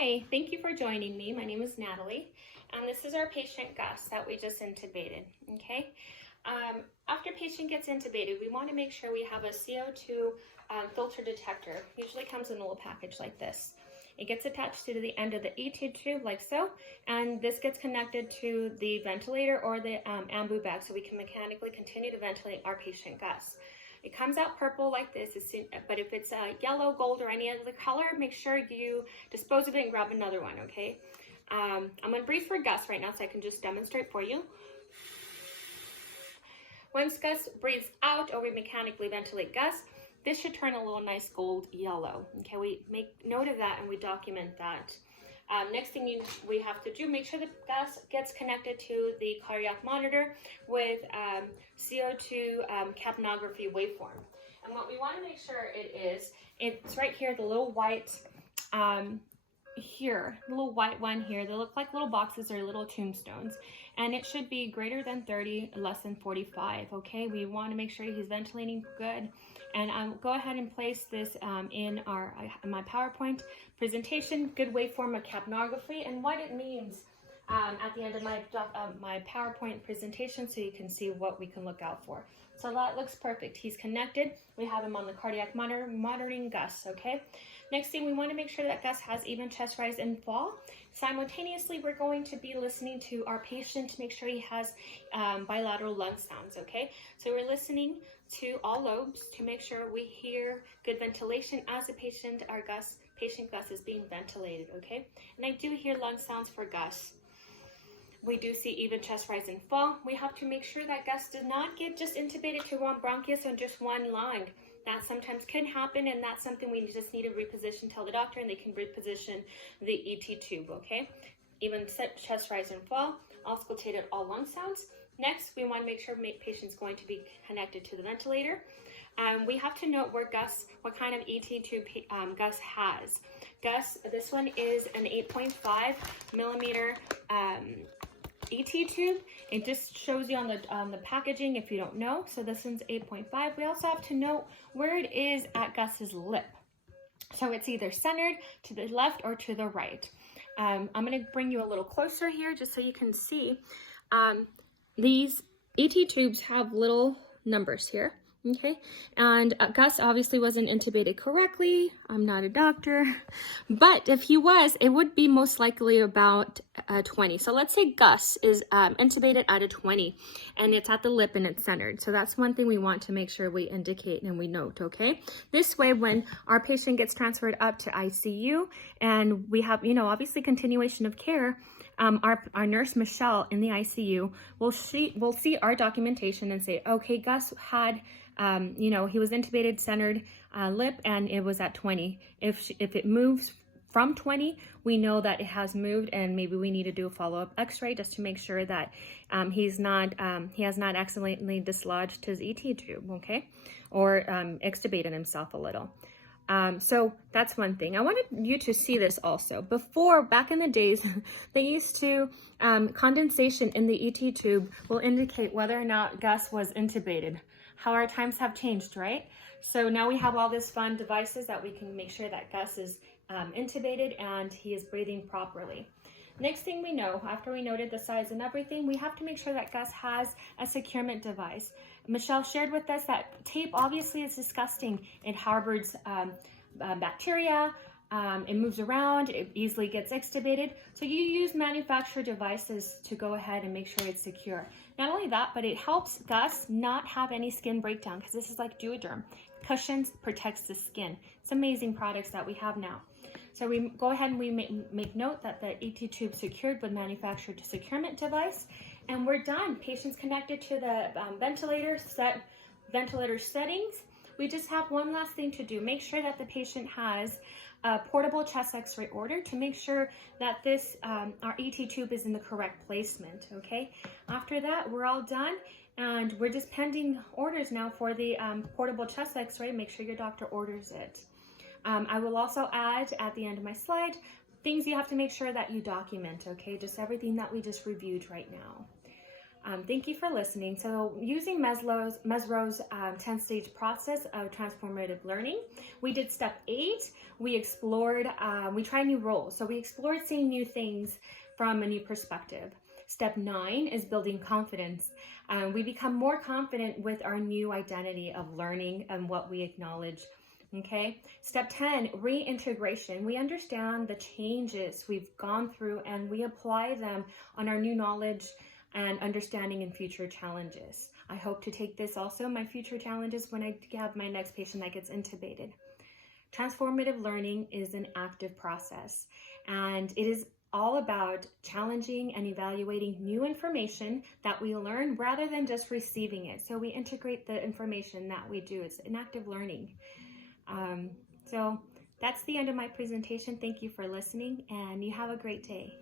Hi, thank you for joining me. My name is Natalie, and this is our patient Gus that we just intubated, okay? After patient gets intubated, we want to make sure we have a CO2 filter detector. Usually comes in a little package like this. It gets attached to the end of the ET tube like so, and this gets connected to the ventilator or the ambu bag so we can mechanically continue to ventilate our patient Gus. It comes out purple like this, but if it's yellow, gold, or any other color, make sure you dispose of it and grab another one, okay? I'm gonna breathe for Gus right now so I can just demonstrate for you. Once Gus breathes out or we mechanically ventilate Gus, this should turn a little nice gold yellow, okay? We make note of that and we document that. Next thing we have to do, make sure the Gus gets connected to the cardiac monitor with CO2 capnography waveform. And what we want to make sure it's right here, the little white here, the little white one here. They look like little boxes or little tombstones. And it should be greater than 30, less than 45, okay? We want to make sure he's ventilating good. And go ahead and place this in my PowerPoint presentation, good waveform of capnography, and what it means at the end of my PowerPoint presentation so you can see what we can look out for. So that looks perfect. He's connected. We have him on the cardiac monitor, monitoring Gus, okay? Next thing, we want to make sure that Gus has even chest rise and fall. Simultaneously, we're going to be listening to our patient to make sure he has bilateral lung sounds, okay? So we're listening to all lobes to make sure we hear good ventilation as the patient Gus is being ventilated, okay? And I do hear lung sounds for Gus. We do see even chest rise and fall. We have to make sure that Gus does not get just intubated to one bronchus and just one lung. That sometimes can happen, and that's something we just need to reposition, tell the doctor, and they can reposition the ET tube, okay? Even chest rise and fall, auscultated all lung sounds. Next, we want to make sure patient's going to be connected to the ventilator. We have to note what kind of ET tube Gus has. This one is an 8.5 millimeter ET tube. It just shows you on the packaging if you don't know. So this one's 8.5. We also have to note where it is at Gus's lip. So it's either centered to the left or to the right. I'm going to bring you a little closer here just so you can see. These ET tubes have little numbers here. Okay, and Gus obviously wasn't intubated correctly. I'm not a doctor, but if he was, it would be most likely about 20. So let's say Gus is intubated at a 20 and it's at the lip and it's centered. So that's one thing we want to make sure we indicate and we note, okay? This way, when our patient gets transferred up to ICU and we have, obviously continuation of care, our nurse, Michelle, in the ICU, will see our documentation and say, okay, Gus had, he was intubated, centered lip, and it was at 20. If it moves from 20, we know that it has moved, and maybe we need to do a follow-up x-ray just to make sure that he has not accidentally dislodged his ET tube, okay? Or extubated himself a little. So that's one thing. I wanted you to see this also. Back in the days, they used to, condensation in the ET tube will indicate whether or not Gus was intubated. How our times have changed, right? So now we have all these fun devices that we can make sure that Gus is intubated and he is breathing properly. Next thing we know, after we noted the size and everything, we have to make sure that Gus has a securement device. Michelle shared with us that tape obviously is disgusting. It harbors bacteria, it moves around, it easily gets extubated. So you use manufactured devices to go ahead and make sure it's secure. Not only that, but it helps Gus not have any skin breakdown because this is like Duoderm. Cushions, protects the skin. It's amazing products that we have now. So we go ahead and we make note that the ET tube secured with manufactured securement device, and we're done. Patient's connected to the ventilator settings. We just have one last thing to do. Make sure that the patient has a portable chest x-ray order to make sure that this our ET tube is in the correct placement, okay? After that, we're all done, and we're just pending orders now for the portable chest x-ray. Make sure your doctor orders it. I will also add at the end of my slide things you have to make sure that you document, okay? Just everything that we just reviewed right now. Thank you for listening. So using Mezirow's 10-stage process of transformative learning, we did step 8. We explored, we tried new roles. So we explored seeing new things from a new perspective. Step 9 is building confidence. We become more confident with our new identity of learning and what we acknowledge. Okay. Step 10, reintegration. We understand the changes we've gone through and we apply them on our new knowledge and understanding in future challenges. I hope to take this also in my future challenges when I have my next patient that gets intubated. Transformative learning is an active process, and it is all about challenging and evaluating new information that we learn rather than just receiving it. So we integrate the information that we do. It's an active learning. So that's the end of my presentation. Thank you for listening, and you have a great day.